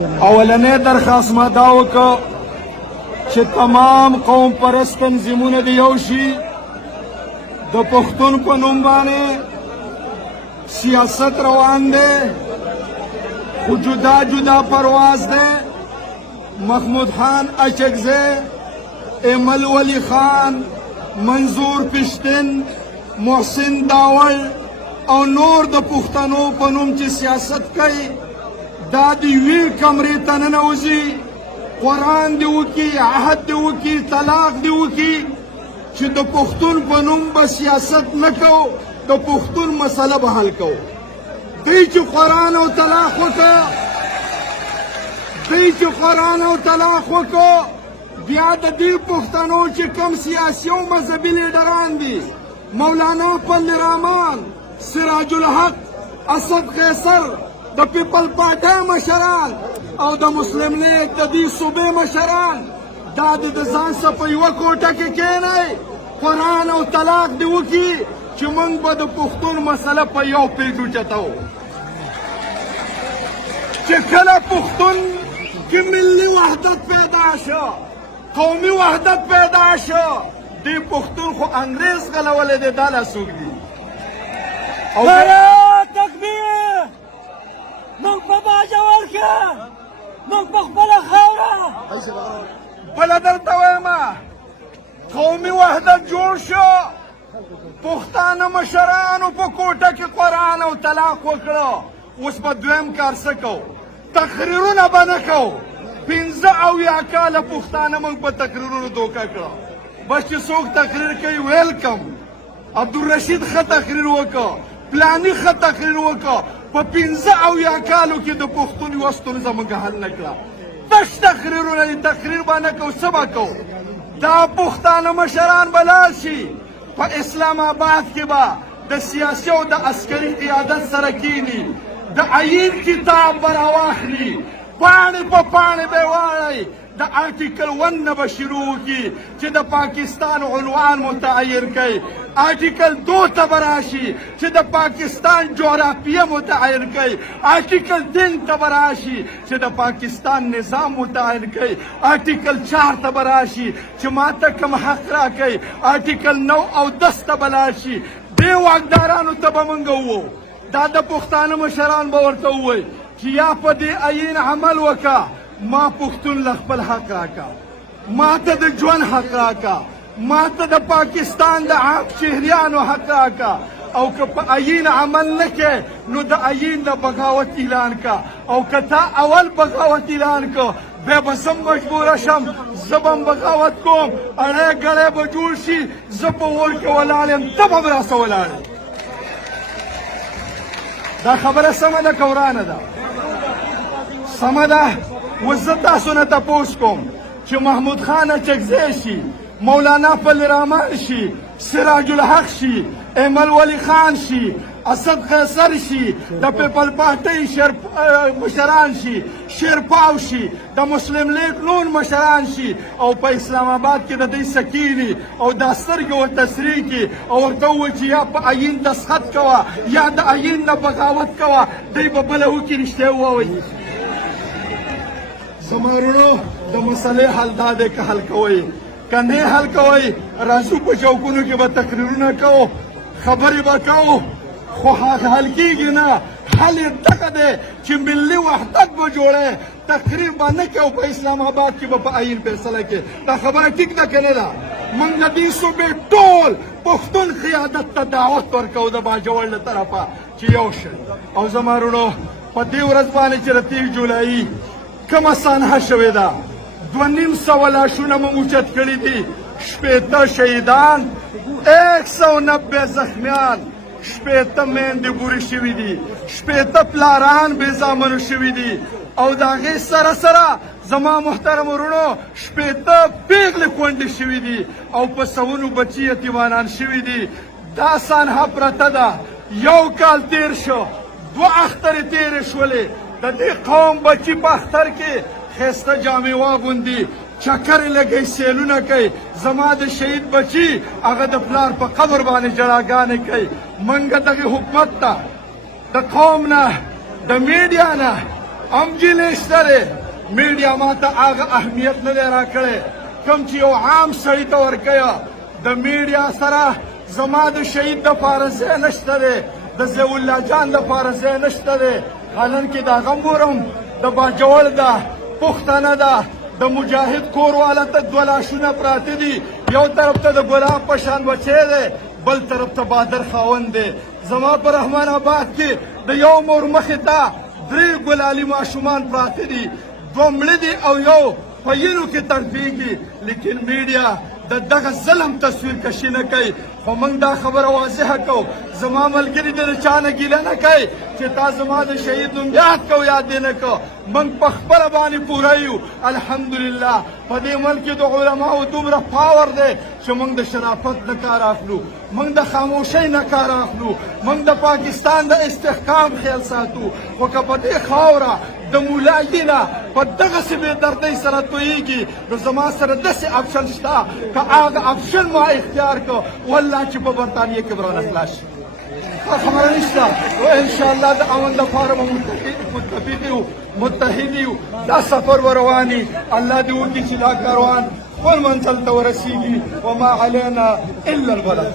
اولنې درخواست ما دا وکړ چې تمام قوم پرست تنظیمونه د یو شي د پښتون په نوم باندې سیاست روان دی خو جدا جدا پرواز دی محمود خان اچکزی ایمل ولی خان منظور پشتن محسن داول او نور د پښتنو په نوم چې سیاست کوي دا د یوې کمرې ته ننوځي قرآن دی وکي عهد دی وکي طلاق دی وکي چې د پښتون په نوم به سیاست نه کوو د پښتون مسله به حل کوو دوی چې قرآن او طلاق وکړه بیا د دې پښتنو چې کم سیاسي او مذهبي لیډران دي مولانا پل رحمان سراج الحق اسد قیصر د پیپل پارټۍ مشران او د مسلم لیگ د دې صوبې مشران دا د ځان څخه په یوه کوټه کې کښېنئ قرآن او طلاق دې وکړي چې موږ به د پښتون مسله په یو پیج اوچتوو چې کله پښتون کې ملي وحدت پیدا شو قومي وحدت پیدا شو دې پښتون خو انګریز غلولی دی دا لا څوک دي تکبیر موږ په باجوړ کې موږ په خپله خاوره بله درته وایم قومي وحدت جوړ شو پښتانه مشرانو په کوټه کې قرآن او طلاق وکړه اوس به دویم کار څه کوو تقریرونه به نه کوو 15 کاله پښتانه موږ په تقریرونو دوکه کړه بس چې څوک تقریر کوي ویلکم عبدالرشید ښه تقریر وکړه پلاني ښه تقریر وکړه په 15 کالو کې د پښتون یوه ستونزه موږ حل نه کړه تش تقریرونه دي تقریر به نه کوو څه به کوو دا پښتانه مشران به لاړ شي په اسلام آباد کې به د سیاسي او د عسکري قیادت سره کینی د عین کتاب به راواخلي پاڼې په پاڼې به یې واړئ د آرټیکل 1 نه به شروع وکړي چې د پاکستان عنوان متعین کوي آرټیکل 2 ته به راشي چې د پاکستان جغرافیه متعین کوي آرټیکل 3 ته به راشي چې د پاکستان نظام متعین کوي آرټیکل 4 ته به راشي چې ماته کوم حق راکوي آرټیکل 9 او 10 ته به لاړ شي دې واکدارانو ته به موږ ووایو دا د پښتانه مشران به ورته ووایي چې یا په دې عین عمل وکړه ما پښتون له خپل حق راکړه ما ته د ژوند حق راکړه ما ته د پاکستان د عام شهریانو حق راکړه او که په عین عمل نه کې نو د عین نه بغاوت اعلان کا او که تا اول بغاوت اعلان کو بیا به زه مجبوره شم زه به بغاوت کوم اړی ګړی به جوړ شي زه په اور کې ولاړ یم ته به هم راسه ولاړ دا خبره سمه ده که ورانه ده سمه ده اوس زه تاسو نه تپوس کوم چې محمود خان اچکزی شي مولانا پل رحمان شي سراج الحق شي ایمل ولی خان شي اسد قیصر شي د پیپل پارټۍ مشران شي شیرپاو شي د مسلم لیگ نور مشران شي او په اسلام آباد کې د دوی سکیني او دا سترګې ورته سرې کړي او ورته ووایي چې یا په عین دسخط کوه یا د عین نه بغاوت کوه دوی به بله وکړي رښتیا ووایي زما وروڼو د مسلې حل دا دی که حل کوئ که نه حل کوئ راځو په چوکونو کې به تقریرونه کوو خبرې به کوو خو حل کېږي نه حل یې دغه دی چې ملي وحدت به جوړی تقریر به نه کوو په اسلام آباد کې به په عین فیصله کې دا خبره ټیک ده که نه ده موږ د دې صوبې ټول پښتون قیادت ته دعوت ورکوو د باجوړ له طرفه چې یو شئ او زما وروڼو په دې ورځ باندې چې د 30 جولایي کومه سانحه شوې ده 250 لاشونه مو اوچت کړي دي 80 شهیدان 190 زخمیان 80 میندې بورې شوي دي 80 پلاران بې زامنو شوي دي او د هغې سره سره زما محترم وروڼو 80 پیغلې کونډې شوي دي او په سوونو بچي یتیمانان شوي دي دا سانحه پرته ده یو کال تیر شو 2 اخترې تېرې شولې د دې قوم بچي په اختر کې ښایسته جامې واغوندي چکرې لګوي سیلونه کوي زما د شهید بچي هغه د پلار په قبر باندې جړاګانې کوي موږ دغې حکومت ته د قوم نه د میډیا نه امجلې سره میډیا ماته هغه اهمیت نه دی راکړی کوم چې یو عام سړي ته ورکوي د میډیا سره زما د شهید دپاره ځای نشته دی د ضیاء الله جان دپاره ځای نشته دی حالانکې د هغه مور هم د باجوړ ده پښتنه ده د مجاهد کور والا ته دوه لاشونه پراته دي یو طرف ته د ګلاب په شان بچی دی بل طرف ته بادر خاوند دی زما په رحمان آباد کې د یو مور مخې ته 3 ګلالي ماشومان پراته دي 2 مړه دي او یو په وینو کې تړپېږي لیکن میډیا د دغه ظلم تصویر کشي نه کوي خو موږ دا خبره واضحه کوو زما ملګري د چا نه ګیله نه کوي چې تا زما د شهید نوم یاد کو یاد دې نه کو موږ په خپله باندې پوره یو الحمدلله په دې ملک کې د علماو دومره پاور دی چې موږ د شرافت نه کار اخلو موږ د خاموشۍ نه کار اخلو موږ د پاکستان د استحکام خیال ساتو خو که په دې خاوره د مولایي نه په دغسې بې دردۍ سره تویېږي نو زما سره داسې اپشن شته که هغه اپشن ما اختیار کړ والله چې په برطانیې کې به رانه خلاص شي خبره نشته و انشاءالله د امن لپاره به متفق یو متحد یو دا سفر به روان وي الله دې وکړي چې دا کاروان خپل منزل ته ورسېږي وما علینا الا البلاغ